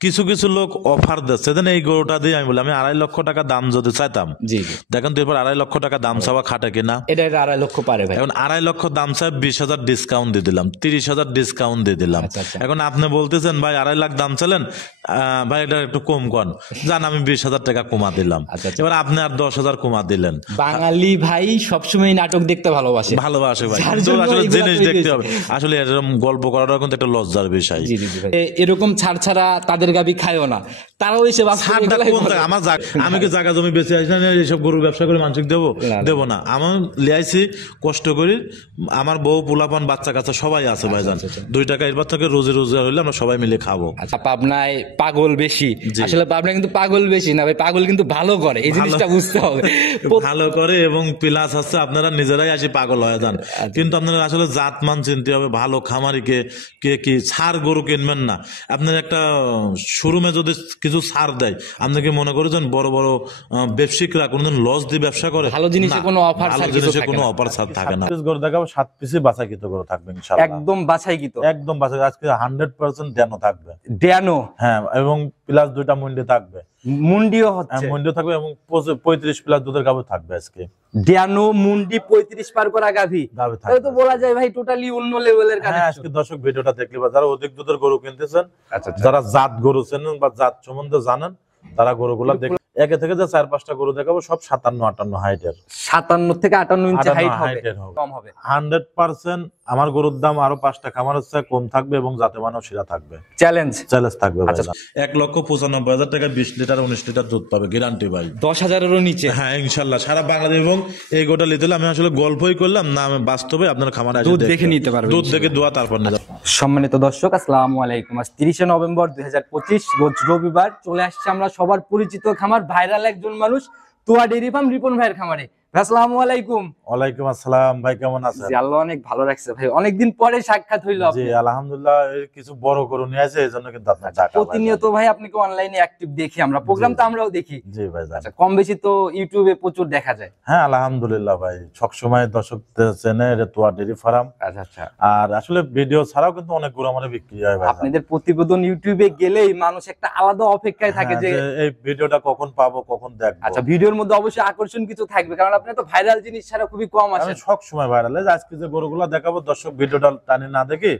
কিছু কিছু লোক অফার দিচ্ছে, দেন এই গরুটা দিয়ে আমি বলি আমি 2.5 লক্ষ টাকা দাম যদি চাইতাম, জি জি দেখেন তো এরপর 2.5 লক্ষ টাকা দাম চাওয়া খাটে কিনা। এটা 2.5 লক্ষ পারে ভাই। এখন 2.5 লক্ষ দাম চাই, 20,000 ডিসকাউন্ট দিয়ে দিলাম, 30,000 ডিসকাউন্ট দিয়ে দিলাম। আচ্ছা, আচ্ছা। এখন আপনি বলতেছেন ভাই 2.5 লাখ দাম চাইলেন, ভাই এটা একটু কম কর, জান আমি 20,000 টাকা কমা দিলাম। আচ্ছা, আচ্ছা। এবার আপনি আর 10,000 কমা দিলেন। বাঙালি ভাই সবসময় নাটক দেখতে ভালোবাসে ভালোবাসে ভাই, যার কিন্তু জন্য আসলে এগুলা জিনিস তৈরি দেখতে হয়েছে। হবে। আসলে এরকম গল্প করাটা কিন্তু একটা লজ্জার বিষয়। জি জি জি ভাই। এরকম ছাড় ছাড়া তাদের গাবি খায়ও না, তারাও এসে ছাড়টা কোন জায়গা? আমার আমি কি জায়গা জমি বেঁচে আসি না এইসব গরুর ব্যবসা করে মানসিক দেবো? দেবো না। আমার লিয়াইছি কষ্ট করি, আমার বউ পোলাপান বাচ্চা কাচ্চা সবাই আছে ভাইজান। 2 টাকা এরপর থেকে রোজি রোজগার হইলে আমরা সবাই মিলে খাবো। আচ্ছা, পাবনায় পাগল বেশি, আসলে পাবনা কিন্তু পাগল বেশি না ভাই, পাগল কিন্তু ভালো করে, এই জিনিসটা বুঝতে হবে। ভালো করে এবং প্লাস হচ্ছে আপনারা নিজেরাই আসি পাগল হয়ে যান, কিন্তু আপনারা আসলে জাতমান চিনতে হবে। ভালো খামারিকে কে কি ছাড় গরু কিনবেন না। আপনার একটা শোরুমে যদি কিছু ছাড় দেয়, আপনি কি মনে করেছেন বড় বড় ব্যবসায়িকরা কোনদিন লস দিয়ে ব্যবসা করে? ভালো জিনিসে কোনো অফার ভালো ছাড় জিনিসে কোনো অফার ছাড় থাকে না। গরু দেখাবো 7 পিসে বাছাইকৃত গরু থাকবে ইনশাআল্লাহ, একদম বাছাইকৃত, একদম বাছাই। আজকে 100% ড্যানো থাকবে, ড্যানো, হ্যাঁ, এবং প্লাস 2টা মুন্ডি থাকবে, মুন্ডিও হচ্ছে, মুন্ডিও থাকবে এবং 35 প্লাস দুধের গাভী থাকবে আজকে। ড্যানো মুন্ডি 35 পার করা গাভী থাকবে, তাহলে তো বলা যায় ভাই টোটালি অন্য লেভেলের কাজ। আজকে দর্শক ভিডিওটা দেখলে বা যারা অধিক দুধের গরু কিনতেছেন, যারা জাত গরু চেনেন বা জাত সম্বন্ধে জানেন, তারা গরুগুলা দেখে একে থেকে যে 4-5টা গরু দেখাবো সব 57-58 হাইটের, 57 থেকে 58 ইঞ্চি হাইট হবে, কম হবে 100%। আমার গরুর দাম আরো 5টা খামারের চেয়ে কম থাকবে এবং জাতে মানও সেরা থাকবে। চ্যালেঞ্জ থাকবে ভাই। 1,95,000 টাকা 20 লিটার 19 লিটার দুধ পাবে, গ্যারান্টি ভাই। 10,000-এরও নিচে, হ্যাঁ ইনশাল্লাহ সারা বাংলাদেশ। এবং এই গোটা নিতে হলে আমি আসলে গল্পই করলাম না, আমি বাস্তবে আপনার খামারে দুধ দেখে নিতে পারবেন, দুধ দেখে দোয়া তারপর নিয়ে যাবেন। সম্মানিত দর্শক আসসালামু আলাইকুম। আজ 30শে নভেম্বর 2025 রোজ রবিবার চলে আসছে আমরা সবার পরিচিত খামার, ভাইরাল একজন মানুষ, তোয়া ডেইরি ফার্ম রিপন ভাইয়ের খামারে। আসসালামু আলাইকুম। ওয়ালাইকুম আসসালাম ভাই, কেমন আছেন? জি আল্লাহ অনেক ভালো রাখছে ভাই, অনেকদিন পরে সাক্ষাৎ হইলো। জি আলহামদুলিল্লাহ, কিছু বড় গরু নিয়ে আসে এজন্য কিন্তু আপনার টাকা প্রতিনিয়ত ভাই আপনাকে অনলাইনে অ্যাক্টিভ দেখি, আমরা প্রোগ্রাম তো আমরাও দেখি। জি ভাই। আচ্ছা, কম বেশি তো ইউটিউবে প্রচুর দেখা যায়। হ্যাঁ আলহামদুলিল্লাহ ভাই, সব সময় দর্শক চেনে এটা তোয়া ডেইরি ফার্ম। আচ্ছা আচ্ছা। আর আসলে ভিডিও ছাড়াও কিন্তু অনেক গরু আমাদের বিক্রি হয় ভাই। আপনাদের প্রতিবেদন ইউটিউবে গেলেই মানুষ একটা আলাদা অপেক্ষায় থাকে যে এই ভিডিওটা কখন পাবো, কখন দেখবো। আচ্ছা, ভিডিওর মধ্যে অবশ্যই আকর্ষণ কিছু থাকবে, কারণ আপনি তো ভাইরাল জিনিস ছাড়া খুবই কম আসে। সব সময় ভাইরাল। আজকে যে গরুগুলা দেখাবো দর্শক ভিডিওটা টানি না দেখে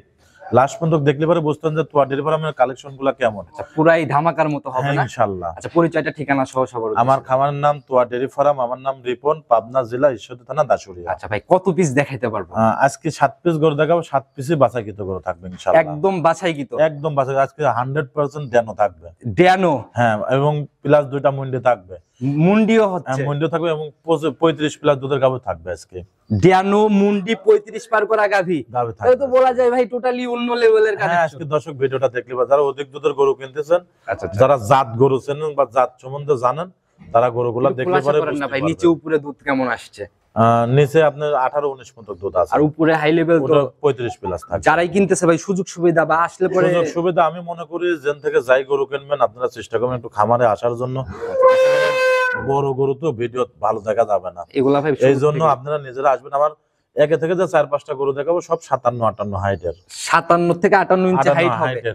লাস্ট পর্যন্ত দেখলে পরে বুঝতেন যে তোয়া ডেইরি ফার্মের কালেকশন গুলা কেমন। আচ্ছা, পুরাই ধামাকার মতো হবে না ইনশাআল্লাহ। আচ্ছা, পরিচয়টা ঠিকানা সহ সবার। আমার খামারের নাম তোয়া ডেইরি ফার্ম, আমার নাম রিপন, পাবনা জেলা ঈশ্বরদী থানা দাসুরিয়া। আচ্ছা ভাই, কত পিস দেখাইতে পারবো? আজকে 7 পিস গরু দেখাবো, 7 পিসে বাছাইকৃত গরু থাকবে ইনশাআল্লাহ, একদম বাছাইকৃত, একদম বাছাই। আজকে 100% ড্যানো থাকবে, ড্যানো, হ্যাঁ, এবং প্লাস 2টা মুন্ডি থাকবে, মুন্ডিও হচ্ছে, মুন্ডিও থাকবে এবং 35 প্লাস দুধের গাভী থাকবে আজকে। ড্যানো মুন্ডি 35 পার করা গাভী তাহলে তো বলা যায় ভাই টোটালি অন্য লেভেলের কাজ। আজকে দর্শক ভিডিওটা দেখলে বা যারা অধিক দুধের গরু কিনতেছেন, যারা জাত গরু চেনেন বা জাত সম্বন্ধে জানেন, তারা গরুগুলা দেখলে পরে বুঝতে পারবেন। নিচে উপরে দুধ কেমন আসছে? নিচে আপনার 18-19 মতো দুধ আছে, আর উপরে হাই লেভেল তো 35 প্লাস থাকে। যারাই কিনতেছে ভাই সুযোগ সুবিধা বা আসলে পরে সুযোগ সুবিধা আমি মনে করি যেন থেকে যাই গরু কিনবেন আপনারা চেষ্টা করবেন একটু খামারে আসার জন্য। বড় গরু তো ভিডিও ভালো দেখা যাবে না, এগুলা ভাই এই জন্য আপনারা নিজেরা আসবেন। আমার একে থেকে যে 4-5টা গরু দেখাবো সব 57-58 হাইটের, 57 থেকে 58 ইঞ্চি হাইট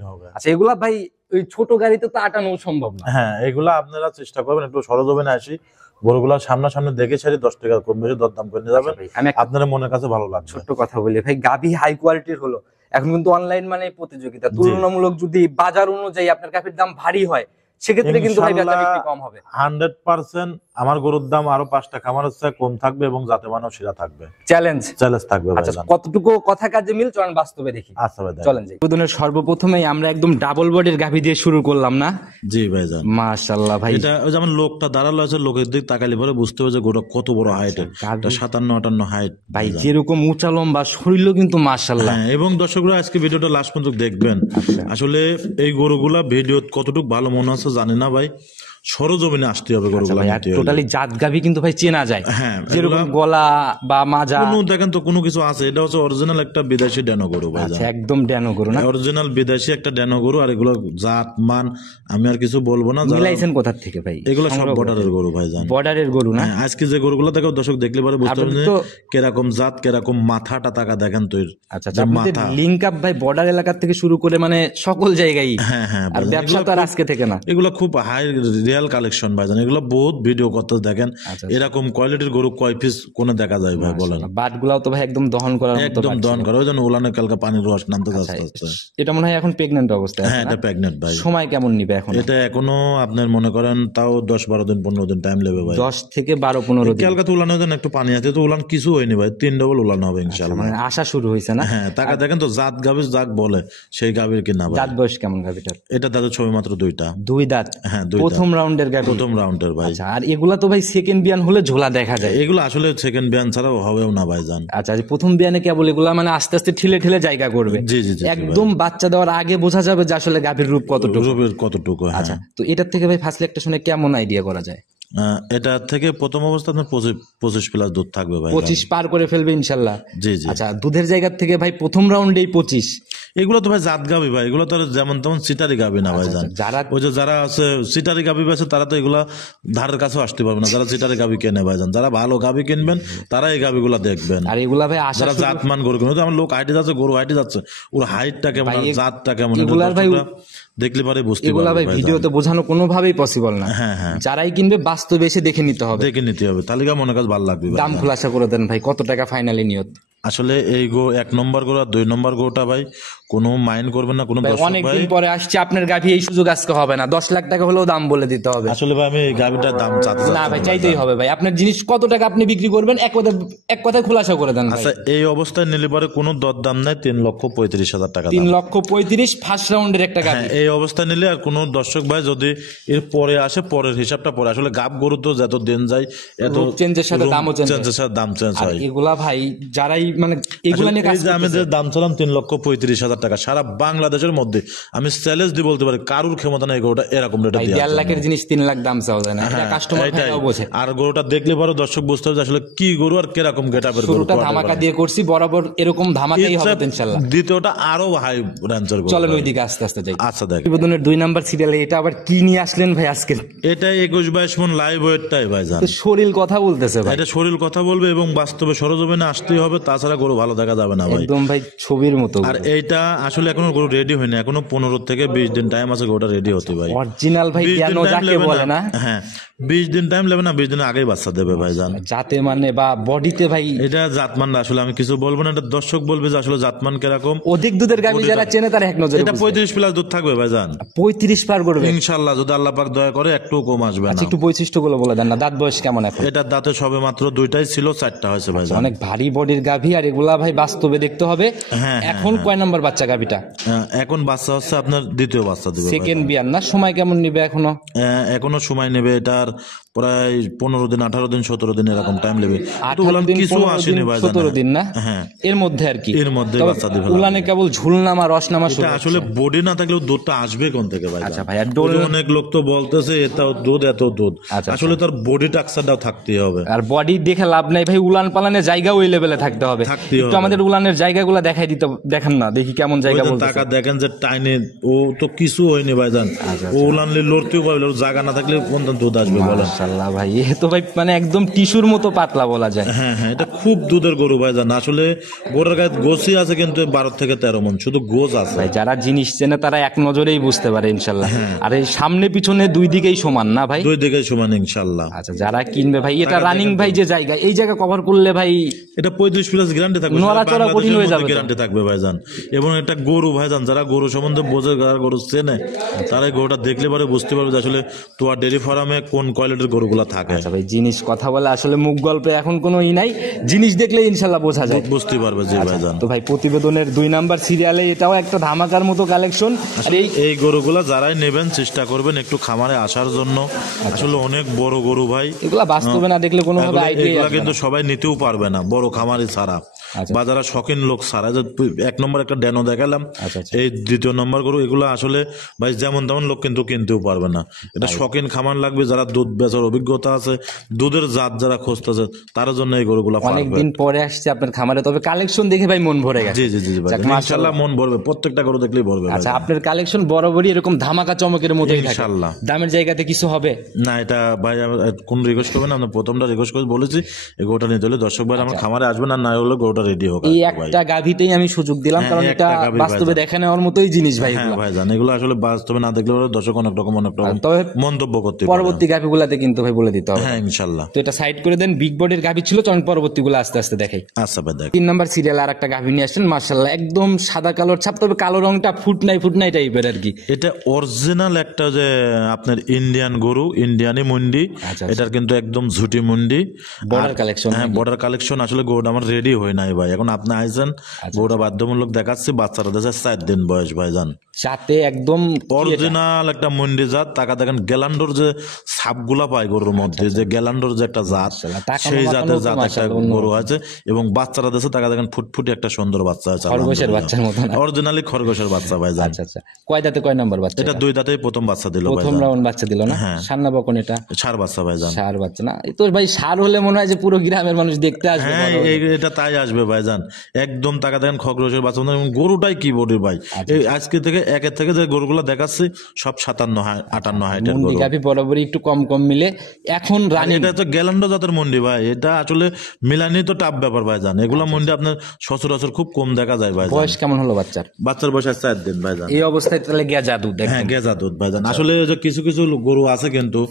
হবে। আচ্ছা, এগুলা ভাই ওই ছোট গাড়িতে তো 58 সম্ভব না। হ্যাঁ, এগুলা আপনারা চেষ্টা করবেন একটু সরজমিনে আসি গরুগুলা সামনাসামনি দেখে ছাড়ি 10 টাকা কম বেশি দরদাম করে নিয়ে যাবেন, আপনাদের মনের কাছে ভালো লাগবে। ছোট্ট কথা বলি ভাই, গাভী হাই কোয়ালিটির হলো, এখন কিন্তু অনলাইন মানে প্রতিযোগিতা, তুলনামূলক যদি বাজার অনুযায়ী আপনার গাভীর দাম ভারী হয় সেক্ষেত্রে কিন্তু ভাই বেচা বিক্রি কম হবে। 100% আমার গরুর দাম আরো 5টা খামারের চেয়ে কম থাকবে এবং জাতে মানও সেরা থাকবে। চ্যালেঞ্জ থাকবে ভাই। আচ্ছা, কতটুকু কথা কাজে মিল চলেন বাস্তবে দেখি। আচ্ছা ভাই চলেন যাই। উদ্বোধনের সর্বপ্রথমেই আমরা একদম ডাবল বডির গাভী দিয়ে শুরু করলাম না? জি ভাইজান, মাশাআল্লাহ ভাই। এটা যেমন লোকটা দাঁড়ালো আছে, লোকের দিক তাকালে পরে বুঝতে হবে যে গরুটা কত বড় হাইট। এটা 57-58 হাইট ভাই, যেরকম উঁচা লম্বা শরীরও কিন্তু মাশাআল্লাহ। এবং দর্শকরা আজকে ভিডিওটা লাস্ট পর্যন্ত দেখবেন। আসলে এই গরুগুলা ভিডিও কতটুকু ভালো মনে আছে জানি না ভাই, সরজমিনে আসতে হবে গরুগুলো নিতে হলে। টোটালি জাত গাভী কিন্তু ভাই চেনা যায়, হ্যাঁ, যেরকম গলা বা মাজা। দেখেন তো কোনো কিছু আছে, এটা হচ্ছে অরিজিনাল একটা বিদেশি ড্যানো গরু ভাই, আচ্ছা, একদম ড্যানো গরু না? অরিজিনাল বিদেশি একটা ড্যানো গরু। আর এগুলো জাত মান আমি আর কিছু বলবো না। মিলাইছেন কোথা থেকে ভাই? এগুলো সব বর্ডারের গরু ভাই জান, বর্ডারের গরু না? হ্যাঁ, আজকে যে গরুগুলো দেখো দর্শক দেখলে পরে বুঝতে পারবেন যে তো কিরকম জাত, কিরকম মাথাটা টাকা দেখেন তো এর আচ্ছা, যে আপনাদের মাথা। লিংক আপ ভাই বর্ডার এলাকা থেকে শুরু করে মানে সকল জায়গায়। হ্যাঁ হ্যাঁ আর ভাইজান, ব্যবসা তো আর আজকে থেকে না। এগুলো খুব হাই রিয়েল কালেকশন ভাইজান। এগুলো বহুত ভিডিও করতে দেখেন, আচ্ছা, এরকম কোয়ালিটির গরু কয় পিস কোনে দেখা যায় ভাই বলেন। বাট গুলাও তো ভাই একদম দহন করার মতো একদম বাট দহন ছিল। করে, ওই জন্য উলানে কালকা পানির রস নামতে আচ্ছা, যাচ্ছে। এটা মনে হয় এখন প্রেগন্যান্ট অবস্থায় আছে হ্যাঁ, না? এটা প্রেগনেন্ট ভাই। সময় কেমন নিবে এখন? এটা এখনো আপনার মনে করেন তাও 10-12 দিন 15 দিন টাইম নেবে ভাই। 10 থেকে 12-15 দিন। কালকা তো উলানে দেন একটু পানি আছে, তো উলান কিছু হয়নি ভাই, 3 ডবল উলান হবে ইনশাআল্লাহ। মানে আশা শুরু হয়েছে না? হ্যাঁ, টাকা দেখেন তো জাত গাভীর যাক বলে সেই গাভীর কিনা ভাই। দাঁত বয়স কেমন গাভিটার? এটা তাদের ছবি মাত্র 2টা। 2 দাঁত? হ্যাঁ, 2 প্রথম রাউন্ডের গাভি? প্রথম রাউন্ডের ভাই। আচ্ছা, আর এগুলা তো ভাই সেকেন্ড বিয়ান হলে ঝোলা দেখা যায়। এগুলো আসলে সেকেন্ড বিয়ান ছাড়াও হবেও না ভাইজান। আচ্ছা, যে প্রথম বিয়ানে কেবল এগুলা মানে আস্তে আস্তে ঠিলে ঠিলে জায়গা করবে। জি জি জি একদম বাচ্চা দেওয়ার আগে বোঝা যাবে যে আসলে গাভীর রূপ কতটুকু। রূপের কতটুকু। হ্যাঁ, আচ্ছা, তো এটার থেকে ভাই ফার্স্ট একটা শুনে কেমন আইডিয়া করা যায়? এটা থেকে প্রথম অবস্থা আপনার 25 প্লাস দুধ থাকবে ভাই। 25 পার করে ফেলবে ইনশাল্লাহ? জি জি। আচ্ছা, দুধের জায়গা থেকে ভাই প্রথম রাউন্ডেই 25? এগুলো তো ভাই জাত গাবি ভাই, এগুলো তো আর যেমন তেমন সিটারি গাবি না ভাই জান। যারা ওই যে যারা আছে সিটারি গাবি বেছে তারা তো এগুলা ধারের কাছেও আসতে পারবে না, যারা সিটারি গাবি কেনে ভাই জান। যারা ভালো গাবি কিনবেন তারা এই গাবিগুলা দেখবেন। আর এগুলা ভাই আশা যারা জাতমান গরু কিনবে, আমার লোক হাইটে যাচ্ছে, গরু হাইটে যাচ্ছে, ওর হাইটটা কেমন আর জাতটা কেমন, এগুলার ভাই দেখলে পারে বুঝতে এগুলা পারবে ভাই ভাই। ভিডিওতে বোঝানো কোনোভাবেই পসিবল না। হ্যাঁ হ্যাঁ, যারাই কিনবে বাস্তবে এসে দেখে নিতে হবে। দেখে নিতে হবে, তাহলে মনে কাজ ভালো লাগবে ভাই। দাম খোলাসা করে দেন ভাই, কত টাকা ফাইনালি নিয়ত? আসলে এই গো 1 নম্বর গরু আর 2 নম্বর গরুটা ভাই কোনো মাইন্ড করবেন না কোনো দর্শক ভাই। অনেকদিন পরে আসছে আপনার গাভী, এই সুযোগ আজকে হবে না। 10 লাখ টাকা হলেও দাম বলে দিতে হবে। আসলে ভাই আমি এই গাভিটার দাম চাচ্ছি না ভাই, চাইতেই হবে ভাই। আপনার জিনিস কত টাকা আপনি বিক্রি করবেন এক কথায় খোলাসা করে দেন ভাই। আচ্ছা, এই অবস্থায় নিলে পরে কোনো দরদাম নাই, 3,35,000 টাকা দাম। 3,35,000 ফার্স্ট রাউন্ডের একটা গাভী। হ্যাঁ, এই অবস্থায় নিলে আর কোনো দর্শক ভাই যদি এর পরে আসে, পরের হিসাবটা পরে। আসলে গাব গরু তো যত দিন যায় এত রূপ চেঞ্জের সাথে দামও চেঞ্জ হয়। চেঞ্জের সাথে দাম চেঞ্জ আর হয়। এগুলা ভাই যারাই মানে এগুলা নিয়ে কাজ এই যে আমি যে দাম চালাম 3,35,000 টাকা, সারা বাংলাদেশের মধ্যে আমি চ্যালেঞ্জ দিয়ে বলতে পারি কারুর ক্ষমতা নেই গরুটা এরকম রেটে ভাই, দিয়ে। 1.5 লাখের জিনিস 3 লাখ দাম চাওয়া যায় না, এটা কাস্টমার ভাইরাও বোঝে। আর গরুটা দেখলে পরে দর্শক বুঝতে হবে যে আসলে কি গরু আর কিরকম গেটআপের গরু। শুরুটা ধামাকা দিয়ে করছি, বরাবর এরকম ধামাকাই হবে ইনশাআল্লাহ। দ্বিতীয়টা আরো হাই রেঞ্জের গরু। চলেন ওইদিকে আস্তে আস্তে যাই। আচ্ছা দেখ, প্রতিবেদনের 2 নাম্বার সিরিয়ালে এটা আবার কি নিয়ে আসলেন ভাই আজকে? এটাই 21-22 মন লাইভ ওয়েটটাই ভাই জান। তো শরীর কথা বলতেছে ভাই, এটা শরীর কথা বলবে এবং বাস্তবে সরজমিনে আসতেই হবে, তাছাড়া গরু ভালো দেখা যাবে না ভাই। একদম ভাই ছবির মতো। আর এইটা আসলে এখনো গরু রেডি হয়নি, এখনো 15 থেকে 20 দিন টাইম আছে গরুটা রেডি হতে ভাই। অরিজিনাল ভাই 20 কেন দিন time যাকে নেবে বলে না? হ্যাঁ, 20 দিন টাইম নেবে না, 20 দিনের আগেই বাচ্চা দেবে ভাই জান। যাতে মানে বা বডিতে ভাই এটা জাতমান না, আসলে আমি কিছু বলবো না, এটা দর্শক বলবে যে আসলে জাতমান কিরকম। অধিক দুধের গাভী যারা চেনে তারা এক নজরে এটা 35 প্লাস দুধ থাকবে ভাই জান 35 পার করবে ইনশাআল্লাহ, যদি আল্লাহ পাক দয়া করে একটু কম আসবে না। আচ্ছা, একটু বৈশিষ্ট্যগুলো বলে দেন না। দাঁত বয়স কেমন এখন? এটার দাঁতে সবে মাত্র 2টাই ছিল, 4টা হয়েছে ভাই জান। অনেক ভারী বডির গাভী, আর এগুলা ভাই বাস্তবে দেখতে হবে। হ্যাঁ, এখন কয় নাম্বার বাচ্চা গাভীটা? এখন বাচ্চা হচ্ছে আপনার দ্বিতীয় বাচ্চা দিবে ভাই। সেকেন্ড বিয়ার না? সময় কেমন নিবে এখনো? এখনো সময় নেবে, এটার প্রায় 15 দিন 18 দিন 17 দিন এরকম টাইম নেবে। তো 18 উলান দিন, কিছু 15 আসেনি দিন, ভাই 17 দিন না? হ্যাঁ, এর মধ্যে আর কি, এর মধ্যে তবে বাচ্চা দিবে। উলানে কেবল ঝুলনামা রসনামা শুরু। এটা আসলে বডি না থাকলেও দুধটা আসবে কোন থেকে ভাই? আচ্ছা ভাই, আর ওই যে অনেক লোক তো বলতেছে এত দুধ এত দুধ, আচ্ছা, আসলে তার বডি টাক্সারটাও থাকতেই হবে। আর বডি দেখে লাভ নাই ভাই, উলান পালানের জায়গা ওই লেভেলে থাকতে হবে। থাকতেই একটু হবে। আমাদের উলানের জায়গাগুলো দেখাই দিতে, দেখেন না দেখি কেমন জায়গা ওই যে বলতে। টাকা দেখেন যে টাইনে ও তো কিছু হয়নি ভাই জান। ও উলানলে লড়তেও পারবে, ওর জায়গা না থাকলে কোন দুধ আসবে বলেন? মাশাআল্লাহ ভাই, এ তো ভাই মানে একদম টিস্যুর মতো পাতলা বলা যায়। হ্যাঁ হ্যাঁ, এটা খুব দুধের গরু ভাই জান। আসলে গরুর গায়ে গোসই আছে কিন্তু 12 থেকে 13 মন শুধু গোস আছে ভাই যারা জিনিস চেনে তারা এক নজরেই বুঝতে পারে ইনশাল্লাহ। হ্যাঁ। আর এই সামনে পিছনে দুই দিকেই সমান না ভাই? দুই দিকে সমান ইনশাল্লাহ। আচ্ছা, যারা কিনবে ভাই, এটা রানিং ভাই যে জায়গা, এই জায়গা কভার করলে ভাই এটা 35 প্লাস গ্যারান্টি থাকবে, নড়াচড়া কঠিন হয়ে যাবে তো। গ্যারান্টি থাকবে ভাইজান। এবং এটা গরু ভাইজান, যারা গরু সম্বন্ধে বোঝে, যারা গরু চেনে, তারাই গরুটা দেখলে পরে বুঝতে পারবে যে আসলে তোমার ডেয়ারি ফার্মে কোন কোয়ালিটির গরুগুলা থাকে। আচ্ছা ভাই, জিনিস কথা বলে আসলে মুখ গল্পে এখন কোনো নাই, জিনিস দেখলে ইনশাল্লাহ বোঝা যায়। বুঝতে পারবে জি ভাইজান। তো ভাই প্রতিবেদনের 2 নাম্বার সিরিয়ালে এটাও একটা ধামাকার মতো কালেকশন। আর এই গরুগুলা যারাই নেবেন চেষ্টা করবেন একটু খামারে আসার জন্য। আসলে অনেক বড় গরু ভাই, এগুলা বাস্তবে না দেখলে কোনোভাবে আইডিয়া এগুলা কিন্তু সবাই নিতেও পারবে না বড় খামারি ছাড়া। আচ্ছা। বা যারা শখিন লোক ছাড়া, যে এক নম্বর একটা ড্যানো দেখালাম, আচ্ছা আচ্ছা এই দ্বিতীয় নম্বর গরু, এগুলো আসলে ভাই যেমন তেমন লোক কিন্তু কিনতেও পারবে না। এটা শখিন খামার লাগবে, যারা দুধ বেচার অভিজ্ঞতা আছে, দুধের জাত যারা খুঁজতেছে, তার জন্য এই গরুগুলো পারবে। অনেকদিন পরে আসছে আপনার খামারে, তবে কালেকশন দেখে ভাই মন ভরে গেছে। জি জি জি জি ভাই, যাক, ইনশাআল্লাহ মন ভরবে, প্রত্যেকটা গরু দেখলেই ভরবে ভাই। আচ্ছা, আপনার কালেকশন বরাবরই এরকম ধামাকা চমকের মতোই থাকে, ইনশাআল্লাহ। দামের জায়গাতে কিছু হবে না, এটা ভাই কোন রিকোয়েস্ট করবেন, আমরা প্রথমটা রিকোয়েস্ট করে বলেছি এই গরুটা নিতে হলে দর্শক ভাই আমার খামারে আসবেন, আর না হলে গরুটা রেডি হোক এই ভাই। একটা গাভীতেই আমি সুযোগ দিলাম, হ্যাঁ, কারণ এই এটা একটা গাভী বাস্তবে ভাইজান। দেখা নেওয়ার মতোই জিনিস ভাই হ্যাঁ এগুলো। ভাই জান, এগুলো আসলে বাস্তবে না দেখলে ওরা দর্শক অনেক রকম তবে মন্তব্য করতে পারে। পরবর্তী গাভীগুলাতে কিন্তু ভাই বলে দিতে হবে। হ্যাঁ ইনশাল্লাহ। তো এটা সাইড করে দেন, বিগ বডির গাভী ছিল, চলুন পরবর্তীগুলো আস্তে আস্তে দেখাই। আচ্ছা ভাই দেখ, 3 নাম্বার সিরিয়াল আর একটা গাভী নিয়ে আসছেন, মার্শাল্লাহ একদম সাদা কালোর ছাপ, তবে কালো রংটা ফুট নাই টাইপের আর কি। এটা অরিজিনাল একটা যে আপনার ইন্ডিয়ান গরু, ইন্ডিয়ানি মুন্ডি, আচ্ছা, এটার কিন্তু একদম ঝুটি মুন্ডি, বর্ডার কালেকশন। হ্যাঁ বর্ডার কালেকশন। আসলে গরুটা আমার রেডি হয় নাই ভাই, এখন আপনি আইছেন, গরুটা বাধ্যমূলক দেখাচ্ছি, বাচ্চারা দেশে 4 দিন বয়স ভাই জান, সাথে একদম অরিজিনাল একটা মুন্ডি জাত। টাকা দেখেন গ্যালান্ডোর যে ছাপগুলা পায় গরুর মধ্যে, যে গ্যালান্ডোর যে একটা জাত, সেই জাতের জাত একটা গরু আছে, এবং বাচ্চারা দেশে টাকা দেখেন ফুটফুটি একটা সুন্দর বাচ্চা আছে, খরগোশের বাচ্চার মতো না? অরিজিনালি খরগোশের বাচ্চা ভাই জান। আচ্ছা আচ্ছা, কয় দাঁতে কয় নাম্বার বাচ্চা? এটা 2 দাঁতেই প্রথম বাচ্চা দিল ভাই প্রথম জান। রাউন্ড বাচ্চা দিল না? হ্যাঁ। সার না বকন এটা? ছাড় বাচ্চা ভাই জান। সার বাচ্চা না? এই তো ভাই সার হলে মনে হয় যে পুরো গ্রামের মানুষ দেখতে আসবে। হ্যাঁ এটা তাই আসবে ভাই জান, একদম টাকা দেখেন খরগোশের বাচ্চা, এবং গরুটাই কি বডি ভাই। এই আজকে থেকে একের থেকে যে গরুগুলো দেখাচ্ছি সব 57-58 হাইটের মুন্ডি গরু। গাভী বরাবরই একটু কম কম মিলে এখন রানিং। এটা তো গ্যালান্ডো জাতের মন্ডি ভাই, এটা আসলে মিলানি তো টাপ ব্যাপার ভাই জান। এগুলো মন্ডি আপনার সচরাচর খুব কম দেখা যায় ভাই জান। বয়স কেমন হলো বাচ্চার? বাচ্চার বয়স 4 দিন ভাই জান। এই অবস্থায় তাহলে গিয়া জাদু দেখ। হ্যাঁ গেজা দুধ ভাই জান। আসলে যে কিছু কিছু গরু আছে কিন্তু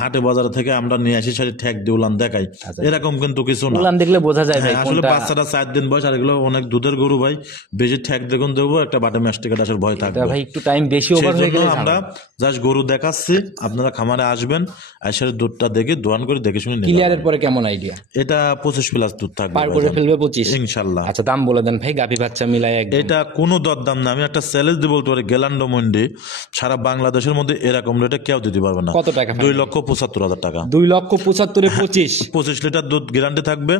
হাটে বাজার থেকে আমরা নিয়ে আসি, সারি ঠেক দিয়ে উলান দেখাই, এরকম কিন্তু কিছু না। উলান দেখলে বোঝা যায় ভাই হ্যাঁ, আসলে কোনটা। বাচ্চাটা 4 দিন বয়স, আর এগুলো অনেক দুধের গরু ভাই, বেশি ঠেক দেখুন দেবো, একটা বাটে ম্যাস্টিকেট আসার ভয় থাকবে। এটা ভাই একটু টাইম বেশি ওভার হয়ে সেজন্য গেলে আমরা জাস্ট গরু দেখাচ্ছি, আপনারা খামারে আসবেন, আইসার দুধটা দেখে দোয়ান করে দেখে শুনে নিবেন। ক্লিয়ারের পরে কেমন আইডিয়া? এটা 25 প্লাস দুধ থাকবে পার ভাই করে জান। ফেলবে 25? ইনশাল্লাহ। আচ্ছা, দাম বলে দেন ভাই, গাভী বাচ্চা মিলাই একদম। এটা কোনো দরদাম না, আমি একটা চ্যালেঞ্জ দিয়ে বলতে পারি, গ্যালান্ডো মন্ডি সারা বাংলাদেশের মধ্যে এরকম রেটে কেউ দিতে পারবে না। কত টাকা? 2,75,000 টাকা। 2,75,000 25? 25 লিটার দুধ গ্যারান্টি থাকবে,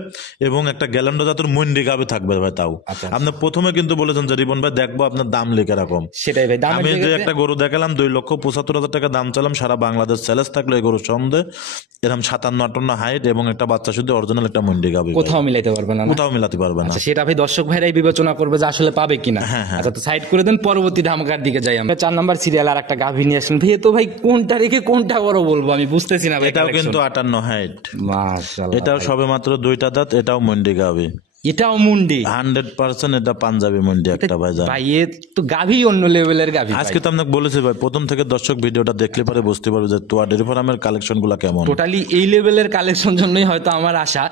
এবং একটা গ্যালান্ডো জাতের মন্ডি গাবে থাকবে ভাই। তাও আচ্ছা। আপনি প্রথমে কিন্তু বলেছেন যে রিবন ভাই দেখবো আপনার দাম লিখে রাখুন। সেটাই ভাই, দামের আমি যে জায়গাতে একটা গরু দেখালাম 2,75,000 টাকা দাম চালাম, সারা বাংলাদেশ চ্যালেঞ্জ থাকলো এই গরুর সন্দেহ এরকম 57-58 হাইট এবং একটা বাচ্চা শুধু অরিজিনাল একটা মন্ডি গাবে, কোথাও মিলাইতে পারবে না না? কোথাও মিলাতে পারবে না। আচ্ছা, সেটা ভাই দর্শক ভাইরাই বিবেচনা করবে যে আসলে পাবে কিনা। হ্যাঁ, হ্যাঁ। আচ্ছা, তো সাইড করে দেন, পরবর্তী ধামাকার দিকে যাই আমরা। 4 নাম্বার সিরিয়াল আর একটা গাভী নিয়ে আসেন ভাই। এ তো ভাই কোনটা রেখে কোনটা বড় বলবো আমি বুঝতেছি না ভাই। এটাও কিন্তু 58 হাইট, মাশাআল্লাহ। এটাও সবে মাত্র 2টা দাঁত, এটাও মন্ডি গাবে এটাও মুন্ডি 100%, এটা পাঞ্জাবি মন্ডি একটা ভাই জান। ভাই, এ তো গাভী অন্য লেভেলের গাভী। আজকে তো আপনাকে বলেছি ভাই, প্রথম থেকে দর্শক ভিডিওটা দেখলে পরে বুঝতে পারবে যে তোয়া ডেয়ারি ফার্মের কালেকশন গুলা কেমন। টোটালি এই লেভেলের কালেকশন জন্যই হয়তো আমার আশা।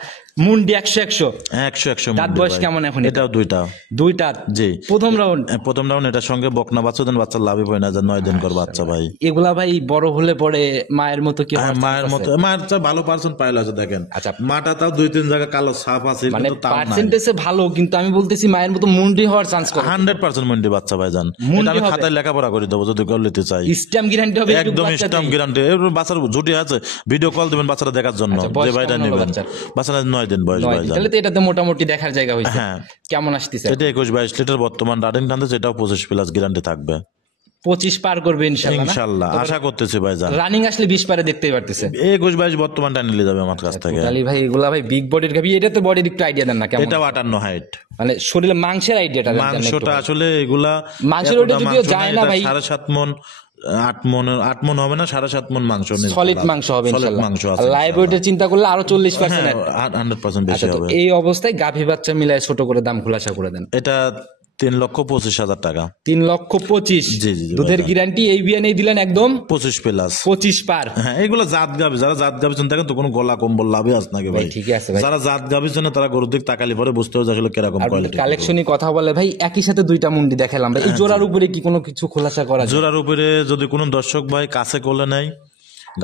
মুন্ডি 100 100 দাঁত বয়স কেমন এখন? এটাও 2টা। দুইটা? জি। প্রথম রাউন্ড? প্রথম রাউন্ড এটার সঙ্গে বকনা বাচ্চা দেন, বাচ্চা লাভই হয় না, যে 9 দিন কর বাচ্চা ভাই। এগুলা ভাই বড় হলে পরে মায়ের মতো কি হ্যাঁ, হওয়ার মায়ের chance মতো, আছে? মায়ের চেয়ে ভালো পার্সেন্ট পাইল আছে দেখেন। আচ্ছা। মাটা তাও 2-3 জায়গা কালো ছাপ আছে, মানে কিন্তু তাও নাই। পার্সেন্টেজে ভালো, কিন্তু আমি বলতেছি মায়ের মতো মুন্ডি হওয়ার চান্স কত? 100% মন্ডি বাচ্চা ভাই জান। মুন্ডি এটা আমি হবে? খাতায় লেখাপড়া করে দেবো যদি কেউ নিতে চাই। স্ট্যাম্প গ্যারান্টি হবে? একদম স্টাম্প গ্যারান্টি। বাচ্চার ঝুটি আছে, ভিডিও কল দিবেন বাচ্চাটা দেখার জন্য, আচ্ছা, বয়স যে ভাইটা কেমন হলো নেবেন। বাচ্চার? বাচ্চাটা 9 দিন বয়স ভাই জান। তাহলে তো এটাতে মোটামুটি দেখার জায়গা হয়েছে। হ্যাঁ। কেমন আসতেছে? এটা 21-22 লিটার বর্তমান রানিং টানতেছে, এটাও 25 প্লাস গ্যারান্টি থাকবে 25 পার করবে ইনশাআল্লাহ না? ইনশাল্লাহ, আশা করতেছি ভাই জান। রানিং আসলে 20 পারে দেখতেই পারতেছে। 21-22 বর্তমান টাইম নিয়ে যাবে আমার কাছ থেকে। টোটালি ভাই এগুলা ভাই বিগ বডির গাভী। এটা তো বডির একটু আইডিয়া দেন না কেমন? এটাও 58 হাইট। মানে শরীরে মাংসের আইডিয়াটা দেন একটু মাংসটা ভাই। আসলে এগুলা মাংসের ওটা যদিও যায় না ভাই। 7.5 মন, 8 মন হবে না, 7.5 মন মাংস, সলিড মাংস হবে সলিড ইনশাআল্লাহ। মাংস আর আছে লাইভ ওয়েটের চিন্তা করলে আরো 40%। হ্যাঁ, 100% বেশি আচ্ছা, তো হবে। এই অবস্থায় গাভী বাচ্চা মিলায় ছোট করে দাম খোলাসা করে দেন। এটা 3,25,000 টাকা। 3,25,000? জি, জি, জি, দুধের ভাই। গ্যারান্টি এই বিয়ানেই দিলেন একদম 25 প্লাস। 25 পার। হ্যাঁ, এগুলো জাত গাবি, যারা জাত গাবি দেখেন তো কোনো গলা কম্বল লাভই আছে নাকি ভাই? ঠিকই আছে ভাই। যারা জাত গাবির জন্য তারা গরুর দিক তাকালি পরে বুঝতে হবে যে আসলে কিরকম আর কোয়ালিটি। কালেকশনই কথা বলে ভাই, একই সাথে দুইটা মুন্ডি দেখালাম ভাই। এই জোড়ার উপরে কি কোনো কিছু খোলাসা করা যায়? জোড়ার উপরে যদি কোনো দর্শক ভাই কাছে করলে নেয়,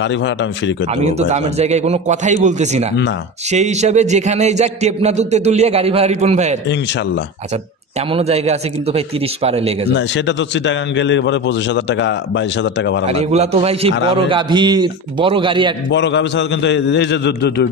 গাড়ি ভাড়াটা আমি ফ্রি করে আমি দেবো কিন্তু ভাই দামের জান। জায়গায় কোনো কথাই বলতেছি না। না, সেই হিসাবে যেখানেই যাক টেপনা তুলতে তুলিয়ে গাড়ি ভাড়া রিপন ভাইয়ের। ইনশাল্লাহ। আচ্ছা, এমনও জায়গা আছে কিন্তু ভাই 30 পারে লেগে যায়। না সেটা তো চিটাগাং গেলে এবারে 25,000 টাকা 22,000 টাকা ভাড়া আর লাগবে। এগুলা তো ভাই সেই বড় গাভী, বড় গাড়ি বড় গাভি ছাড়া কিন্তু এই যে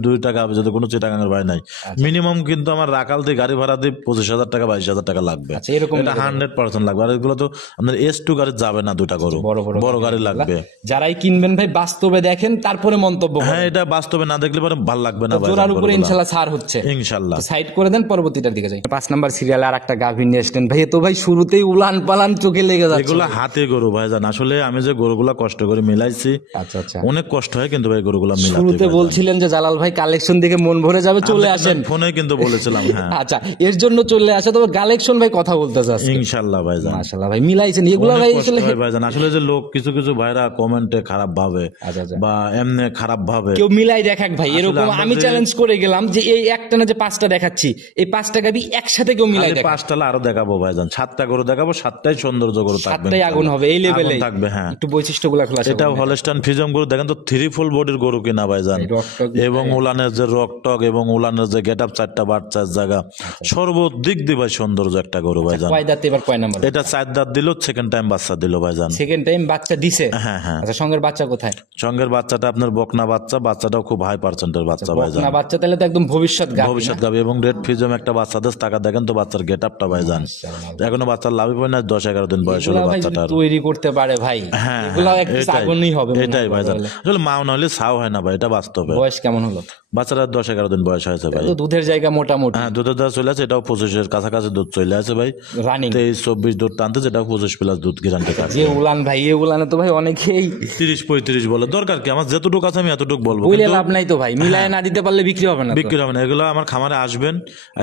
দুইটা গাভি যদি কোনো চিটাগাং এর ভাই নাই, মিনিমাম কিন্তু আমার রাকাল দিয়ে গাড়ি ভাড়া দিয়ে 25,000 টাকা 22,000 টাকা লাগবে। আচ্ছা, এরকম এটা 100% লাগবে। আর এগুলো তো আপনার S2 গাড়ি যাবে না, দুটা গরু বড় গাড়ি লাগবে। যারাই কিনবেন ভাই বাস্তবে দেখেন তারপরে মন্তব্য করেন। হ্যাঁ এটা বাস্তবে না দেখলে পরে ভালো লাগবে না ভাই। জোড়ার উপরে ইনশাআল্লাহ ছাড় হচ্ছে, ইনশাআল্লাহ। সাইড করে দেন, পরবর্তীটার দিকে যাই। 5 নাম্বার সিরিয়ালে আর একটা গাভী নিয়ে আসলেন ভাই, তো ভাই শুরুতেই উলান পালান চোখে লেগে যাচ্ছে। এগুলা হাতে গরু ভাই জান, আসলে আমি যে গরুগুলা কষ্ট করে মিলাইছি, আচ্ছা আচ্ছা, অনেক কষ্ট হয় কিন্তু ভাই গরুগুলা মিলাতে। শুরুতে বলছিলেন যে জালাল ভাই কালেকশন দেখে মন ভরে যাবে, চলে আসেন। ফোনে কিন্তু বলেছিলাম হ্যাঁ। আচ্ছা, এর জন্য চলে আসে, তবে কালেকশন ভাই কথা বলতে চাচ্ছি। ইনশাআল্লাহ ভাই জান, মাশাআল্লাহ ভাই মিলাইছেন এগুলা ভাই আসলে। ভাই জান আসলে যে লোক কিছু কিছু ভাইরা কমেন্টে খারাপ ভাবে আচ্ছা আচ্ছা, বা এমনি খারাপ ভাবে, কেউ মিলাই দেখাক ভাই, এরকম আমি চ্যালেঞ্জ করে গেলাম যে এই একটা না যে 5টা দেখাচ্ছি, এই 5টা গাভী একসাথে কেউ মিলাই দেখাক। 5টা আরো দেখাবো ভাই জান, 7টা গরু দেখাবো, 7টাই সৌন্দর্য গরু থাকবে, 7টাই আগুন হবে এই লেভেলে থাকবে। হ্যাঁ একটু বৈশিষ্ট্যগুলো খোলা। এটা হলস্টাইন ফ্রিজিয়ান গরু দেখেন তো, 3 ফুল বডির গরু কিনা ভাই জান, এবং উলানের যে রকটক এবং উলানের যে গেটআপ, 4টা বাচ্চার জায়গা, সর্বদিক দিয়ে ভাই সৌন্দর্য একটা গরু ভাই জান। কয় দাঁত এবার, কয় নাম্বার? এটা 4 দাঁত দিল, সেকেন্ড টাইম বাচ্চা দিল ভাই জান। সেকেন্ড টাইম বাচ্চা দিছে? হ্যাঁ হ্যাঁ। আচ্ছা, সঙ্গের বাচ্চা কোথায়? সঙ্গের বাচ্চাটা আপনার বকনা বাচ্চা, বাচ্চাটাও খুব হাই পার্সেন্টের বাচ্চা ভাই জান। না বাচ্চা তাহলে তো একদম ভবিষ্যৎ গাভী। ভবিষ্যৎ গাভী এবং রেড ফিজম একটা বাচ্চা দেশ টাকা দেখেন তো বাচ্চার গেটআপটা ভাই জান, এখনো বাচ্চার লাভই পায় না, 10-11 দিন বয়স হলো বাচ্চাটার। তৈরি করতে পারে ভাই, হ্যাঁ এগুলা একটা আগুনই হবে। এটাই ভাই জান, আসলে মা না হলে ছাও হয় না ভাই, এটা বাস্তবে। বয়স কেমন হলো বাচ্চাটা? 10-11 দিন বয়স হয়েছে ভাই। তো দুধের জায়গা মোটামুটি। হ্যাঁ দুধের দাম চলে আছে, এটাও 25-এর কাছাকাছি দুধ চলে আছে ভাই। রানিং 23-24 দুধ টানতে, যেটা 25 প্লাস দুধ গ্যারান্টি থাকে। যে উলান ভাই, এই উলানে তো ভাই অনেকেই 30-35 বলে, দরকার কি, আমার যতটুকু আছে আমি এতটুকু বলবো, বলে কিন্তু লাভ নাই তো ভাই, মিলায় না দিতে পারলে বিক্রি হবে না তো। বিক্রি হবে না। এগুলো আমার খামারে আসবেন,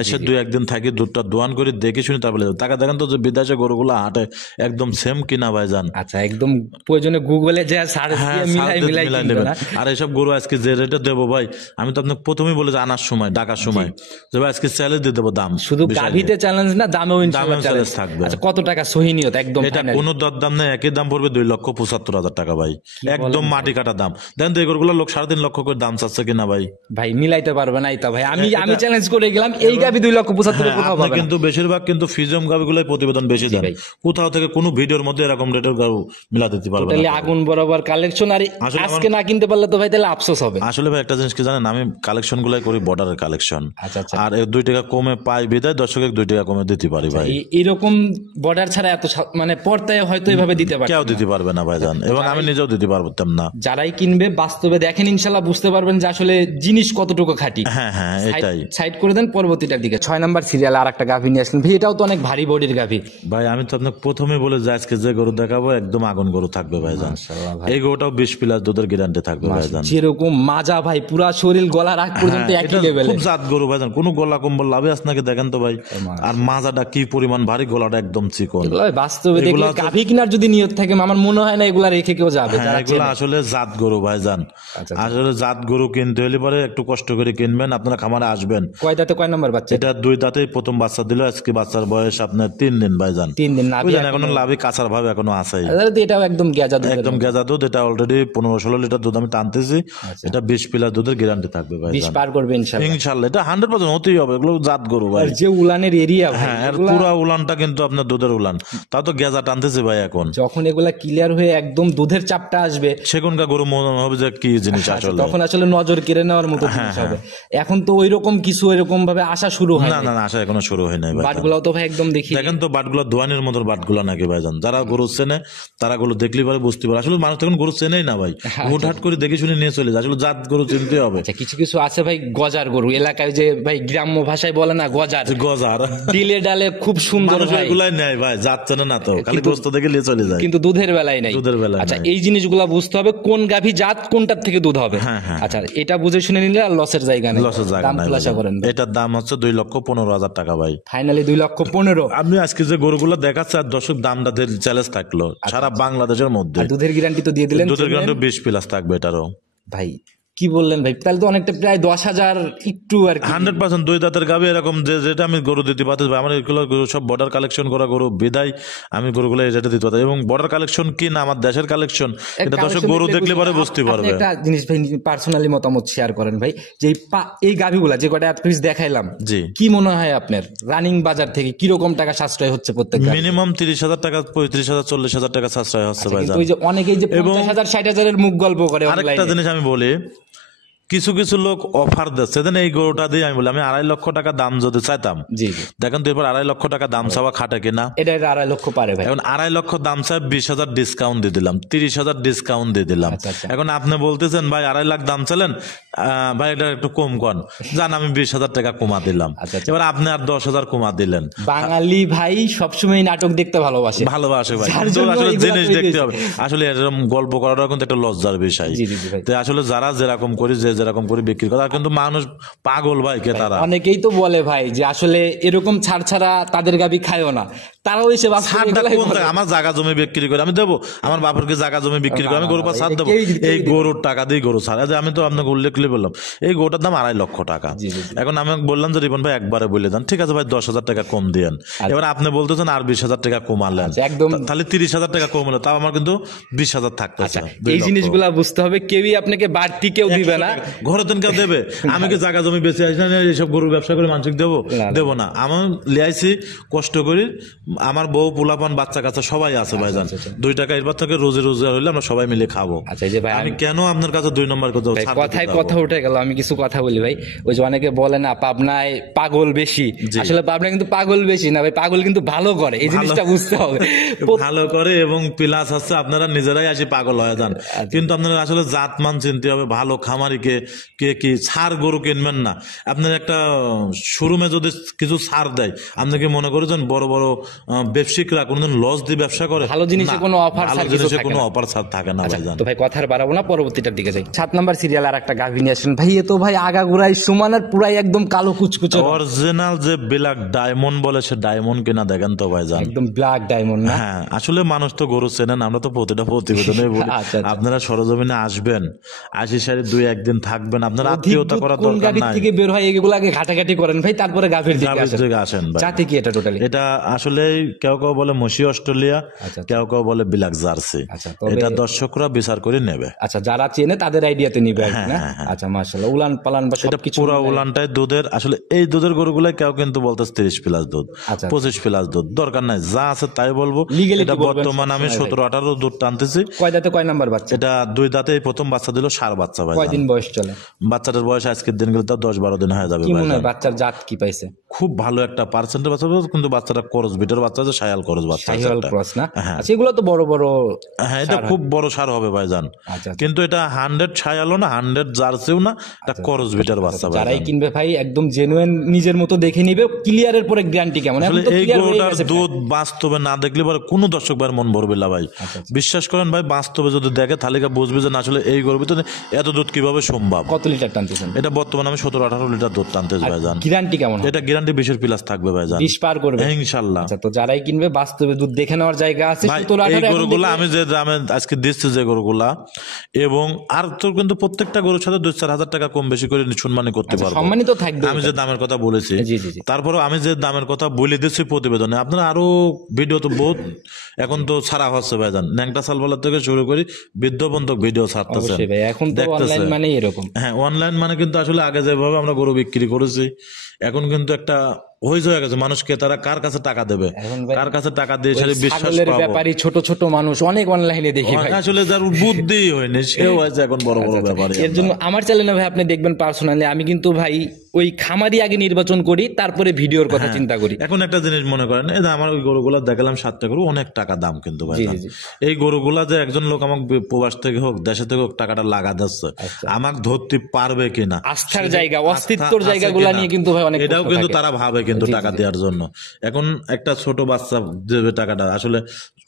এসে 2-1 দিন থাকি, দুধটা দোয়ান করে দেখে শুনে তারপরে টাকা দেখেন তো যে বিদেশে গরুগুলো হাটে একদম সেম কিনা ভাই জান। আচ্ছা, একদম প্রয়োজনে গুগলে যে সার্চ দিয়ে মিলাই নেবেন। আর এইসব গরু আজকে যে রেটে দেবো ভাই, আমি তো আপনাকে প্রথমেই বলে যে আনার সময়, ডাকার সময় যে ভাই আজকে চ্যালেঞ্জ দিয়ে দেবো দাম, শুধু গাভীতে চ্যালেঞ্জ না, দামেও ইনশাআল্লাহ চ্যালেঞ্জ থাকবে। আচ্ছা, কত টাকা সহিনিয়ত একদম? এটা কোনো দরদাম নেই, একই দাম পড়বে 2,75,000 টাকা ভাই, একদম মাটি কাটা দাম। দেখেন তো এই গরুগুলো লোক 3.5 লক্ষ করে দাম চাচ্ছে কিনা ভাই। ভাই মিলাইতে পারবে না এটা ভাই, আমি চ্যালেঞ্জ করে গেলাম এই গাভী 2,75,000 কোথাও পাবে না। কিন্তু বেশিরভাগ কিন্তু ফিজম গাভিগুলোই প্রতিবেদন বেশি দেন, কোথাও থেকে কোনো ভিডিওর মধ্যে এরকম রেটের গাভি মিলা দিতে পারবে তাহলে না। আগুন বরাবর কালেকশন, আর আজকে না কিনতে পারলে তো ভাই তাহলে আফসোস হবে। আসলে ভাই একটা জিনিস কি জানেন, আমি কালেকশন গুলাই করি বর্ডারের কালেকশন, আচ্ছা আচ্ছা, আর 2 টাকা কমে পাই বিদায় দর্শকের 2 টাকা কমে দিতে পারি ভাই। এরকম বর্ডার ছাড়া এত মানে পর্তায় হয়তো এভাবে দিতে পারে কেউ দিতে পারবে না ভাই জান, এবং আমি নিজেও দিতে পারতাম না। যারাই কিনবে বাস্তবে দেখেন ইনশাল্লাহ বুঝতে পারবেন যে আসলে জিনিস কতটুকু খাঁটি। হ্যাঁ হ্যাঁ এটাই। সাইড করে দেন, পরবর্তীটার দিকে। 6 নাম্বার সিরিয়াল আর একটা গাভী নিয়ে আসলেন ভাই, এটাও তো অনেক ভারী বডির গাভী ভাই। আমি তো আপনাকে প্রথমে বলে যে আজকে যে গরু দেখাবো একদম আগুন গরু থাকবে ভাই জান। এই গরুটাও 20 প্লাস দুধের গ্যারান্টি থাকবে ভাই জান। যেরকম মাজা ভাই, পুরা শরীর গলা রাখ পর্যন্ত একই লেভেলে, খুব জাত গরু ভাই জান, কোনো গলা কম্বল লাভে আছে নাকি দেখেন তো ভাই। আর মাজাটা কি পরিমাণ ভারী, গলাটা একদম চিকন। বাস্তবে দেখলে গাভী কিনার যদি নিয়ত থাকে আমার মনে হয় না এগুলা রেখে কেউ যাবে। এগুলো আসলে জাত গরু ভাই জান, আসলে জাত গরু কিনতে হলে পরে একটু কষ্ট করে কিনবেন, আপনারা খামারে আসবেন। কয় দাঁতে কয় নাম্বার বাচ্চা? এটা 2 দাঁতেই প্রথম বাচ্চা দিল, আজকে বাচ্চার বয়স আপনার 3 দিন ভাই জান। 3 দিন না, এখনো লাভই কাঁচার ভাবে এখনো আছে। এটাও একদম গেজা দুধ, একদম গেজা দুধ। এটা অলরেডি 15-16 লিটার দুধ আমি টানতেছি। এটা 20 প্লাস দুধের গ্যারান্টি থাকবে ভাই 20 পার করবে ইনশাআল্লাহ। ইনশাআল্লাহ এটা 100% হতেই হবে, এগুলো জাত গরু ভাই। আর যে উলানের এরিয়া ভাই, হ্যাঁ এর পুরো উলানটা কিন্তু আপনার দুধের উলান, তাও তো গেজা টানতেছে ভাই। এখন যখন এগুলা ক্লিয়ার হয়ে একদম দুধের চাপটা আসবে, সেখানকার গরু মনে হবে যে কি জিনিস আসলে, তখন আসলে নজর কেড়ে নেওয়ার মতো জিনিস হবে। এখন তো ওইরকম কিছু এরকম ভাবে আসা শুরু হয় না। না না আসা এখনো শুরু হয় নাই ভাই। বাটগুলাও তো ভাই একদম দেখি দেখেন তো বাটগুলো দোয়ানের মতো বাটগুলো নাকি ভাই জান। যারা গরু চেনে তারা গরু দেখলে পরে বুঝতে পারে, আসলে মানুষ তখন গরু চেনেই না ভাই, হুটহাট করে দেখে শুনে নিয়ে চলে যায়। আসলে জাত গরু চিনতে হবে। আচ্ছা, কিছু কিছু আছে ভাই গজার গরু, এলাকায় যে ভাই গ্রাম্য ভাষায় বলে না গজার, গজার ডিলে ডালে খুব সুন্দর ভাই, এগুলাই নেয় ভাই, জাত চেনে না তো, খালি গোস্ত দেখে নিয়ে চলে যায়, কিন্তু দুধের বেলায় নাই। দুধের বেলায় আচ্ছা, এই জিনিসগুলা বুঝতে হবে কোন গাভী জাত কোনটার থেকে দুধ হবে। আচ্ছা, এটা বুঝে শুনে নিলে আর লসের জায়গা নেই। লসের জায়গা দাম নাই। খুলাসা করেন। এটার দাম হচ্ছে 2,15,000 টাকা ভাই। ফাইনালি 2,15,000। আপনি আজকে যে গরুগুলো দেখাচ্ছে আর দর্শক দামটা চ্যালেঞ্জ থাকলো সারা বাংলাদেশের মধ্যে। দুধের গ্যারান্টি তো দিয়ে দিলেন, দুধের গ্যারান্টি 20 প্লাস থাকবে এটারও ভাই। কি বললেন ভাই, তাহলে তো অনেকটা প্রায় 10,000 একটু আর কি। 100% দুই দাঁতের গাভী এরকম যেটা আমি গরু দিতে পারতেছি ভাই, আমার এগুলো গরু সব বর্ডার কালেকশন করা গরু বিদায় আমি গরুগুলো এই রেটে দিতে পারতাম। এবং বর্ডার কালেকশন কি না আমার দেশের কালেকশন, এটা দর্শক গরু দেখলে পরে বুঝতে আপনি পারবে। একটা জিনিস ভাই পার্সোনালি মতামত শেয়ার করেন ভাই, যে এই গাভীগুলা যে কটা পিস দেখাইলাম, জি কি মনে হয় আপনার রানিং বাজার থেকে কিরকম টাকা সাশ্রয় হচ্ছে প্রত্যেক গাভী? মিনিমাম 30,000 টাকা, 35,000, 40,000 টাকা সাশ্রয় হচ্ছে ভাই। কিন্তু ওই যে অনেকেই যে 50,000 60,000 এর মুখ গল্প করে আরেকটা অনলাইনে। জিনিস আমি বলি, কিছু কিছু লোক অফার দিচ্ছে, দেন এই গরুটা দিয়ে আমি বলি আমি 2.5 লক্ষ টাকা দাম যদি চাইতাম, জি জি, দেখেন তো এবার 2.5 লক্ষ টাকা দাম চাওয়া খাটে কিনা। এটা 2.5 লক্ষ পারে ভাই। এখন 2.5 লক্ষ দাম চাই, 20,000 ডিসকাউন্ট দিয়ে দিলাম, 30,000 ডিসকাউন্ট দিয়ে দিলাম। আচ্ছা, আচ্ছা। এখন আপনি বলতেছেন ভাই 2.5 লাখ দাম চাইলেন, ভাই এটা একটু কম কর, জান আমি 20,000 টাকা কমা দিলাম। আচ্ছা, আচ্ছা। এবার আপনি আর 10,000 কমা দিলেন। বাঙালি ভাই সবসময় নাটক দেখতে ভালোবাসে। ভালোবাসে ভাই, যার কিন্তু জন্য আসলে এগুলা জিনিস তৈরি দেখতে হয়েছে। হবে। আসলে এরকম গল্প করাটা কিন্তু একটা লজ্জার বিষয়। জি জি জি ভাই। তো আসলে যারা যেরকম করি, যে যেরকম করে বিক্রি করে, আর কিন্তু মানুষ পাগল ভাই কে তারা। অনেকেই তো বলে ভাই যে আসলে এরকম ছাড় ছাড়া তাদের গাবি খায়ও না, তারাও এসে বাস্তবে ছাড়টা এগুলাই কোন বলে। জায়গায়? আমার জায়গা জমি বিক্রি করে আমি দেবো, আমার বাপের কি জায়গা জমি বিক্রি করে আমি গরু পা ছাড় দেবো? এই গরুর টাকা দিয়ে গরু ছাড়। এই যে আমি তো আপনাকে উল্লেখ করে বললাম এই গরুটার দাম 2.5 লক্ষ টাকা। জি, জি, জি। এখন আমি বললাম যে রিপন ভাই একবারে বলে দেন, ঠিক আছে ভাই 10,000 টাকা কম দিয়েন। এবার আপনি বলতেছেন আর 20,000 টাকা কমালেন, আচ্ছা, একদম। তাহলে 30,000 টাকা কম হলো, তাও আমার কিন্তু 20,000 থাকতেছে। এই জিনিসগুলা বুঝতে হবে, কেউই আপনাকে বাড়তি কেউ দিবে না। ঘরে তেন কেউ দেবে? আমি কি জায়গা জমি বেঁচে আসি না এইসব গরুর ব্যবসা করে মানসিক দেবো? না, না। দেবো না। আমি লিয়াইছি কষ্ট করি, আমার বউ পোলাপান বাচ্চা কাচ্চা সবাই আছে ভাইজান। 2 টাকা এরপর থেকে রোজে রোজগার হইলে আমরা সবাই মিলে খাবো। আচ্ছা, এই যে ভাই আমি কেন আপনার কাছে 2 নম্বর কথা ভাই, ছাড় কথায় দিতে যাবো? কথা উঠে গেল, আমি কিছু কথা বলি ভাই। ওই যে অনেকে বলে না পাবনায় পাগল বেশি, আসলে পাবনায় কিন্তু পাগল বেশি না ভাই, পাগল কিন্তু ভালো করে, এই জিনিসটা বুঝতে হবে। ভালো করে এবং প্লাস হচ্ছে আপনারা নিজেরাই আসি পাগল হয়ে যান। কিন্তু আপনারা আসলে জাতমান চিনতে হবে, ভালো খামারিকে কে কি ছাড় গরু কিনবেন না। আপনার একটা শোরুমে যদি কিছু ছাড় দেয়, আপনি কি মনে করেছেন বড় বড় ব্যবসায়িকরা কোনদিন লস দিয়ে ব্যবসা করে? ভালো জিনিসে না, কোনো অফার ভালো ছাড় কিছু জিনিসে থাকে কোনো না। অফার ছাড় থাকে না ভাইজান। তো ভাই কথা আর বাড়াবো না, পরবর্তীটার দিকে যাই। 7 নাম্বার সিরিয়াল আর একটা গাভী নিয়ে আসেন ভাই। এ তো ভাই আগাগোড়াই সমান আর পুরাই একদম কালো কুচকুচে, অরিজিনাল যে ব্ল্যাক ডায়মন্ড বলে সে ডায়মন্ড কিনা দেখেন তো ভাইজান। একদম ব্ল্যাক ডায়মন্ড না? হ্যাঁ, আসলে মানুষ তো গরু চেনেন, আমরা তো প্রতিটা প্রতিবেদনে বলি আচ্ছা, আচ্ছা। আপনারা সরজমিনে আসবেন, 80 সারি 2-1 দিন থাকবেন, আপনার আত্মীয়তা করার কোন দরকার গাভীর নাই। থেকে বের হয় এগুলো আগে ঘাটাঘাটি করেন ভাই, তারপরে গাভীর দিকে গাভীর আসেন। দিকে আসেন ভাই। জাতি কি এটা টোটালি? এটা আসলে কেউ কেউ বলে মসি অস্ট্রেলিয়া, আচ্ছা, কেউ কেউ বলে বিলাক জার্সি। আচ্ছা, তবে- এটা দর্শকরা বিচার করে নেবে। আচ্ছা, যারা চেনে তাদের আইডিয়াতে নিবে আর কি, না? আচ্ছা, মাশাআল্লাহ। উলান পালান বা এটা সবকিছু পুরা উলানটাই দুধের। আসলে এই দুধের গরুগুলাই কেউ কিন্তু বলতেছে 30+ দুধ, আচ্ছা। 25+ দুধ, দরকার নাই, যা আছে তাই বলবো। Legally এটা কি বলবেন বর্তমান আমি সবসময় ভাই? 17-18 দুধ টানতেছি। কয় দাঁতে কয় নাম্বার বাচ্চা? এটা 2 দাঁতে এই প্রথম বাচ্চা দিল, সার বাচ্চা ভাই। কয়দিন বয়স চলে? বাচ্চাটার বয়স আজকের দিন গেলে তাও 10-12 দিন হয়ে যাবে কি মনে ভাইজান। হয় বাচ্চার জাত কি পাইছে? খুব ভালো একটা পার্সেন্টের বাচ্চা, কিন্তু বাচ্চাটা করজ বিটের বাচ্চা, যে শায়াল করজ বাচ্চা আছে শাহিওয়াল একটা। ক্রস না? হ্যাঁ। আচ্ছা, এগুলো তো বড় বড়। হ্যাঁ, এটা খুব বড় সার হবে ভাইজান। আচ্ছা, কিন্তু এটা 100 শায়ালও না, 100 জার্সিও না, এটা করজ বিটের বাচ্চা যারাই ভাইজান। কিনবে ভাই একদম জেনুইন নিজের মতো দেখে নিবে। ক্লিয়ারের পরে গ্যারান্টি কেমন? এখন আসলে তো এই clear হয়ে গরুটার গেছে দুধ বাস্তবে না দেখলে পরে কোনো দর্শক ভাইয়ের মন ভরবে না ভাই। আচ্ছা। বিশ্বাস করেন ভাই, বাস্তবে যদি দেখে তাহলে বুঝবে যে না আসলে এই গরুর ভিতরে এত দুধ কিভাবে সম্ভব। কত লিটার টানতেছেন? এটা বর্তমানে আমি 17-18 লিটার দুধ টানতেছি ভাইজান। গ্যারান্টি কেমন? এটা গ্যারান্টি 20+ থাকবে ভাইজান, 20 পার করবে ইনশাল্লাহ। আচ্ছা, তো যারাই কিনবে বাস্তবে দুধ দেখে নেওয়ার জায়গা আছে। ভাই, 17, এই 18 এখন গরুগুলা দেখলে- আমি যে দামে আজকে দিচ্ছি যে গরুগুলা, এবং আর তোর কিন্তু প্রত্যেকটা গরুর সাথে 2-4 হাজার টাকা কম বেশি করে সম্মানী করতে পারবো। সম্মানিত থাকবে। আমি যে দামের কথা বলেছি, জি, জি, জি। তারপরে আমি যে দামের কথা বলে দিচ্ছি প্রতিবেদনে, আপনারা আরো ভিডিও তো বহুত এখন তো ছাড়া হচ্ছে ভাইজান, ন্যাংটা সালবালার থেকে শুরু করি বৃদ্ধ পর্যন্ত ভিডিও ছাড়তেছে। অবশ্যই ভাই, এখন তো অনলাইন মানে এরকম। হ্যাঁ, অনলাইন মানে কিন্তু আসলে আগে যেভাবে আমরা গরু বিক্রি করেছি, এখন কিন্তু একটা হয়ে গেছে, মানুষকে তারা কার কাছে টাকা দেবে, এখন ভাই কার কাছে টাকা দিয়ে সেটা বিশ্বাস ছাগলের পাবো। ব্যাপারী ছোট ছোট মানুষ অনেক অনলাইনে দেখি ভাই। আসলে যার বুদ্ধি হয়নি সেও আছে এখন বড় বড় ব্যাপারে। এর জন্য আমার চ্যানেলে ভাই আপনি দেখবেন পার্সোনালি আমি কিন্তু ভাই ওই খামারি আগে নির্বাচন করি, তারপরে ভিডিওর কথা চিন্তা করি। এখন একটা জিনিস মনে করেন, এই যে আমার ওই গরুগুলা দেখালাম 7টা গরু, অনেক টাকা দাম কিন্তু ভাই। জি, জি। এই গরুগুলা যে একজন লোক আমাকে প্রবাস থেকে হোক দেশে থেকে হোক টাকাটা লাগা যাচ্ছে, আমাকে ধরতে পারবে কিনা, আস্থার জায়গা, অস্তিত্বর জায়গাগুলো নিয়ে কিন্তু ভাই অনেক এটাও প্রশ্ন কিন্তু থাকে। তারা ভাবে কিন্তু টাকা দেওয়ার জন্য। এখন একটা ছোট বাচ্চা দেবে টাকাটা, আসলে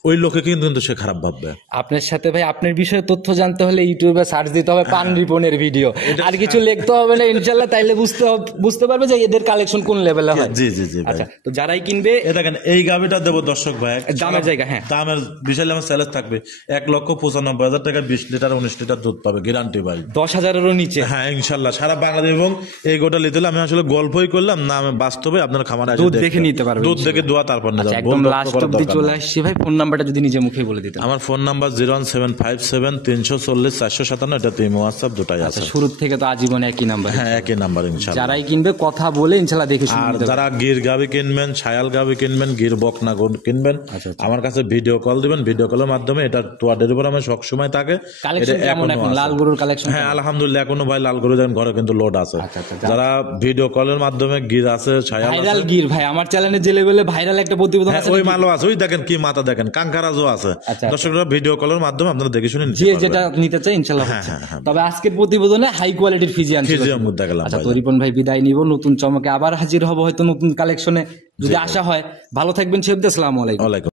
ওই লোকে কিন্তু সে খারাপ ভাববে। আপনার সাথে ভাই আপনার বিষয়ে তথ্য জানতে হলে ইউটিউবে সার্চ দিতে হবে পান রিপনের ভিডিও, আর কিছু লিখতে হবে না ইনশাল্লাহ, তাইলে বুঝতে হবে বুঝতে পারবে যে এদের কালেকশন কোন লেভেলে হয়। জি জি জি ভাই। আচ্ছা, তো যারাই কিনবে এ দেখেন এই গাভিটা দেবো দর্শক ভাই, দামের জায়গা, হ্যাঁ। দামের বিশাল আমার স্যালেজ থাকবে 1,95,000 টাকা, 20 লিটার 19 লিটার দুধ পাবে গ্যারান্টি ভাই। 10,000-এরও নিচে হ্যাঁ ইনশাল্লাহ সারা বাংলাদেশ। এবং এই গোটা নিতে হলে আমি আসলে গল্পই করলাম না, আমি বাস্তবে আপনার খামারে দুধ দেখে নিতে পারবে, দুধ দেখে দোয়া তারপর নিতে আচ্ছা, পারবো। একদম বলতে লাস্ট করার অব্দি দরকার চলে নেই। আসছি ভাই, ফোন নাম্বারটা যদি নিজে মুখে বলে দিতেন। আমার ফোন নাম্বার 01757 340 457, এটা ইমো হোয়াটসঅ্যাপ দুটাই আচ্ছা, আছে। শুরু থেকে তো আজীবনে একই নাম্বার। হ্যাঁ একই নাম্বার ইনশাল্লাহ। যারাই কিনবে কথা বলে ইনশাল্লাহ দেখে শুনে আর নিতে পারবে। যারা গির গাভি কিনবেন, ছায়াল গাভি কিনবেন, গির বকনা কিনবেন, আচ্ছা, আচ্ছা। আমার কাছে ভিডিও কল দিবেন। ভিডিও কলের মাধ্যমে এটা তোয়া ডেলিভারি আমার সবসময় থাকে। কালেকশন এটা কেমন এখনো এখন আছে। লাল গরুর কালেকশন? হ্যাঁ আলহামদুলিল্লাহ এখনো ভাই লাল গরু যেন ঘরে কিন্তু লোড আছে। আচ্ছা, আচ্ছা, যারা ভিডিও কলের মাধ্যমে গির আছে, ছায়াল ভাইরাল আছে, গির ভাই, আমার চ্যানেলে যে লেভেলে ভাইরাল একটা প্রতিবেদন হ্যাঁ, আছে ওই নাকি? মালও আছে। ওই দেখেন কি মাথা দেখেন, কাঙ্কারাজও আছে। আচ্ছা। দর্শকরা ভিডিও কলের মাধ্যমে আপনারা দেখে শুনে নিতে যে পারবেন। যেটা নিতে চাই ইনশাল্লাহ হ্যাঁ, হচ্ছে। হ্যাঁ, হ্যাঁ। তবে আজকের প্রতিবেদনে হাই কোয়ালিটির ফিজিয়ান ছিল। ফিজিয়াম মুদ্রা গেলাম আচ্ছা, ভাই। তো রিপন ভাই বিদায় নিব, নতুন চমকে আবার হাজির হব হয়তো নতুন কালেকশনে যদি আশা হয়। ভালো থাকবেন, শেফ। আসসালামু আলাইকুম। ওয়ালাইকুম।